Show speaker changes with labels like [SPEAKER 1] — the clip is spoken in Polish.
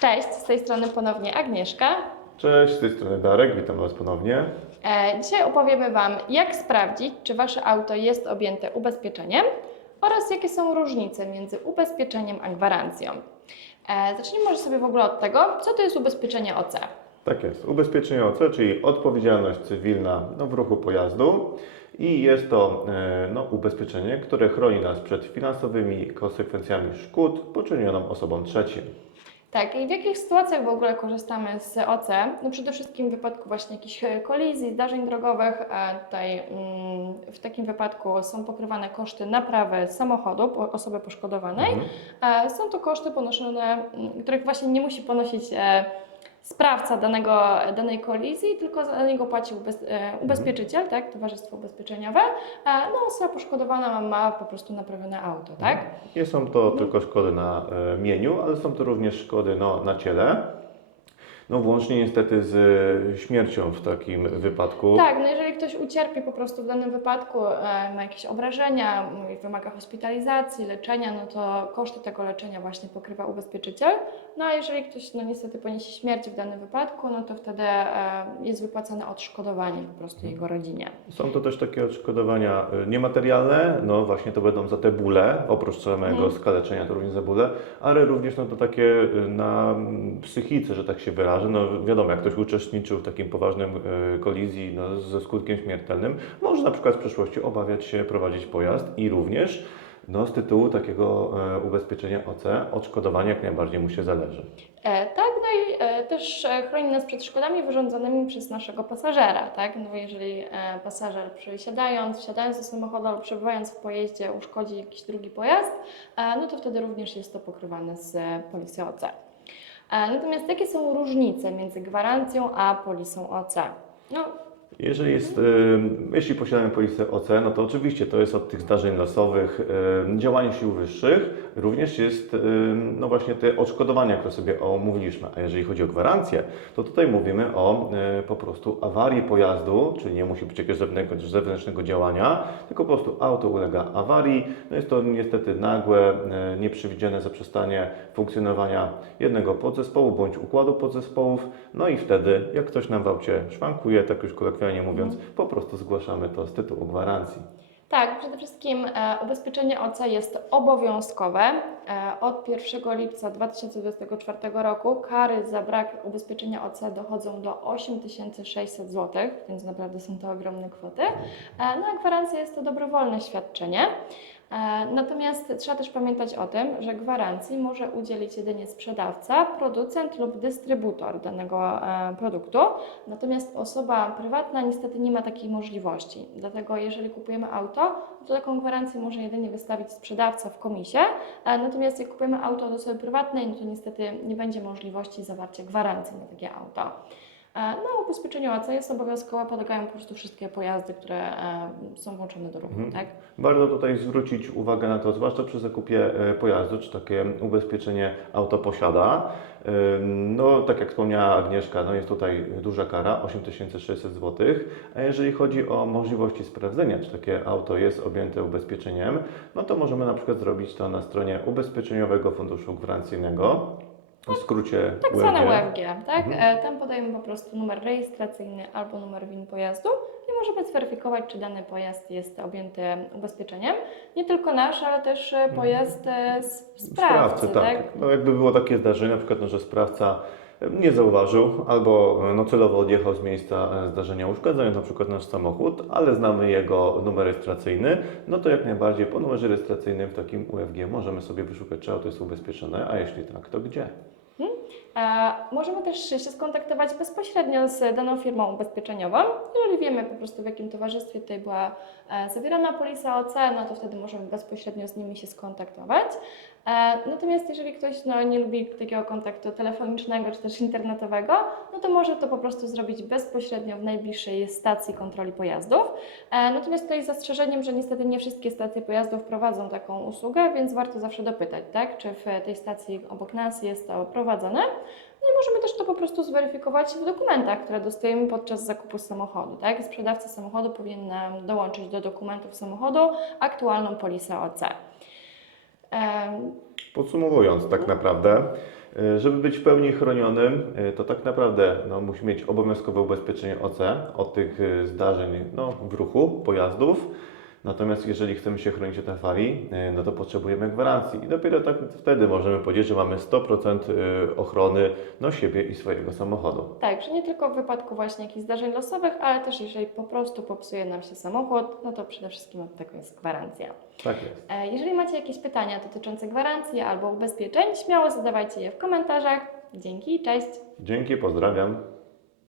[SPEAKER 1] Cześć, z tej strony ponownie Agnieszka.
[SPEAKER 2] Cześć, z tej strony Darek, witam Was ponownie.
[SPEAKER 1] E, Dzisiaj opowiemy Wam, jak sprawdzić, czy Wasze auto jest objęte ubezpieczeniem oraz jakie są różnice między ubezpieczeniem a gwarancją. E, Zacznijmy może sobie w ogóle od tego, co to jest ubezpieczenie OC.
[SPEAKER 2] Tak jest, ubezpieczenie OC, czyli odpowiedzialność cywilna no, w ruchu pojazdu i jest to e, no, ubezpieczenie, które chroni nas przed finansowymi konsekwencjami szkód poczynioną osobom trzecim.
[SPEAKER 1] Tak, i w jakich sytuacjach w ogóle korzystamy z OC? No przede wszystkim w wypadku właśnie jakichś e, kolizji, zdarzeń drogowych. E, Tutaj mm, w takim wypadku są pokrywane koszty naprawy samochodu osoby poszkodowanej.
[SPEAKER 2] Mhm.
[SPEAKER 1] E, Są to koszty ponoszone, m, których właśnie nie musi ponosić sprawca danego, danej kolizji, tylko za niego płaci ubez, e, ubezpieczyciel, tak, towarzystwo ubezpieczeniowe. E, No, osoba poszkodowana ma, ma po prostu naprawione auto, tak?
[SPEAKER 2] Nie są to tylko szkody na e, mieniu, ale są to również szkody no, na ciele. No włącznie niestety z e, śmiercią w takim wypadku.
[SPEAKER 1] Tak, no jeżeli ktoś ucierpi po prostu w danym wypadku, e, ma jakieś obrażenia, i wymaga hospitalizacji, leczenia, no to koszty tego leczenia właśnie pokrywa ubezpieczyciel. No a jeżeli ktoś no niestety poniesie śmierć w danym wypadku, no to wtedy e, jest wypłacane odszkodowanie po prostu jego rodzinie.
[SPEAKER 2] Są to też takie odszkodowania niematerialne, no właśnie to będą za te bóle, oprócz samego
[SPEAKER 1] Mhm.
[SPEAKER 2] skaleczenia to również za bóle, ale również no to takie na mm, psychice, że tak się wyrażę. No wiadomo, jak ktoś uczestniczył w takim poważnym y, kolizji no, ze skutkiem śmiertelnym, może na przykład w przyszłości obawiać się prowadzić pojazd i również no, z tytułu takiego y, ubezpieczenia OC odszkodowanie jak najbardziej mu się zależy.
[SPEAKER 1] E, tak, no i e, też e, chroni nas przed szkodami wyrządzonymi przez naszego pasażera, tak? No jeżeli e, pasażer przesiadając, wsiadając do samochodu albo przebywając w pojeździe uszkodzi jakiś drugi pojazd, e, no to wtedy również jest to pokrywane z e, polisą OC. E, natomiast jakie są różnice między gwarancją a polisą OC? No,
[SPEAKER 2] Jeżeli, jest, y, jeśli posiadamy polisę OC, no to oczywiście to jest od tych zdarzeń losowych, y, działania sił wyższych, również jest y, no właśnie te odszkodowania, które sobie omówiliśmy. A jeżeli chodzi o gwarancję, to tutaj mówimy o po prostu awarii pojazdu, czyli nie musi być jakiegoś zewnętrznego, działania, tylko po prostu auto ulega awarii. No jest to niestety nagłe, nieprzewidziane zaprzestanie funkcjonowania jednego podzespołu bądź układu podzespołów. No i wtedy, jak ktoś nam w aucie szwankuje, tak już kolokwialnie mówiąc, po prostu zgłaszamy to z tytułu gwarancji.
[SPEAKER 1] Tak, przede wszystkim e, ubezpieczenie OC jest obowiązkowe. E, od 1 lipca 2024 roku kary za brak ubezpieczenia OC dochodzą do 8600 zł, więc naprawdę są to ogromne kwoty. E, no a gwarancja jest to dobrowolne świadczenie. E, Natomiast trzeba też pamiętać o tym, że gwarancji może udzielić jedynie sprzedawca, producent lub dystrybutor danego e, produktu. Natomiast osoba prywatna niestety nie ma takiej możliwości. Dlatego jeżeli kupujemy auto, to taką gwarancję może jedynie wystawić sprzedawca w komisie. Natomiast jak kupujemy auto od osoby prywatnej, no to niestety nie będzie możliwości zawarcia gwarancji na takie auto. E, No, ubezpieczenie OC jest obowiązkowe, podlegają po prostu wszystkie pojazdy, które e, są włączone do ruchu,
[SPEAKER 2] Mhm.
[SPEAKER 1] tak?
[SPEAKER 2] Warto tutaj zwrócić uwagę na to, zwłaszcza przy zakupie e, pojazdu, czy takie ubezpieczenie auto posiada. No, tak jak wspomniała Agnieszka, no jest tutaj duża kara, 8600 zł. A jeżeli chodzi o możliwości sprawdzenia, czy takie auto jest objęte ubezpieczeniem, no to możemy na przykład zrobić to na stronie Ubezpieczeniowego Funduszu Gwarancyjnego, w skrócie
[SPEAKER 1] Tak
[SPEAKER 2] UEG.
[SPEAKER 1] zwane UFG, tak?
[SPEAKER 2] Mhm.
[SPEAKER 1] E, Tam podajemy po prostu numer rejestracyjny albo numer WIN pojazdu i możemy zweryfikować, czy dany pojazd jest objęty ubezpieczeniem. Nie tylko nasz, ale też e, pojazd e, s- sprawcy, tak?
[SPEAKER 2] No jakby było takie zdarzenie, na przykład, no, że sprawca nie zauważył albo no, celowo odjechał z miejsca zdarzenia, uszkadzając na przykład nasz samochód, ale znamy jego numer rejestracyjny, no to jak najbardziej po numerze rejestracyjnym w takim UFG możemy sobie wyszukać, czy auto jest ubezpieczone, a jeśli tak, to gdzie.
[SPEAKER 1] Możemy też się skontaktować bezpośrednio z daną firmą ubezpieczeniową. Jeżeli wiemy po prostu w jakim towarzystwie tutaj była e, zawierana polisa OC, no to wtedy możemy bezpośrednio z nimi się skontaktować. E, Natomiast jeżeli ktoś no, nie lubi takiego kontaktu telefonicznego czy też internetowego, no to może to po prostu zrobić bezpośrednio w najbliższej stacji kontroli pojazdów. E, Natomiast tutaj z zastrzeżeniem, że niestety nie wszystkie stacje pojazdów prowadzą taką usługę, więc warto zawsze dopytać, tak, czy w tej stacji obok nas jest to prowadzone. No i możemy też to po prostu zweryfikować w dokumentach, które dostajemy podczas zakupu samochodu. Tak? Sprzedawca samochodu powinien nam dołączyć do dokumentów samochodu aktualną polisę OC.
[SPEAKER 2] Podsumowując tak naprawdę, E, Żeby być w pełni chronionym, e, to tak naprawdę no, musi mieć obowiązkowe ubezpieczenie OC od tych e, zdarzeń no, w ruchu pojazdów. Natomiast jeżeli chcemy się chronić od awarii, e, no to potrzebujemy gwarancji i dopiero tak wtedy możemy powiedzieć, że mamy 100% e, ochrony no, siebie i swojego samochodu.
[SPEAKER 1] Tak, że nie tylko w wypadku właśnie jakichś zdarzeń losowych, ale też jeżeli po prostu popsuje nam się samochód, no to przede wszystkim od tego jest gwarancja.
[SPEAKER 2] Tak jest.
[SPEAKER 1] E, Jeżeli macie jakieś pytania dotyczące gwarancji albo ubezpieczeń, śmiało zadawajcie je w komentarzach. Dzięki, cześć!
[SPEAKER 2] Dzięki, pozdrawiam.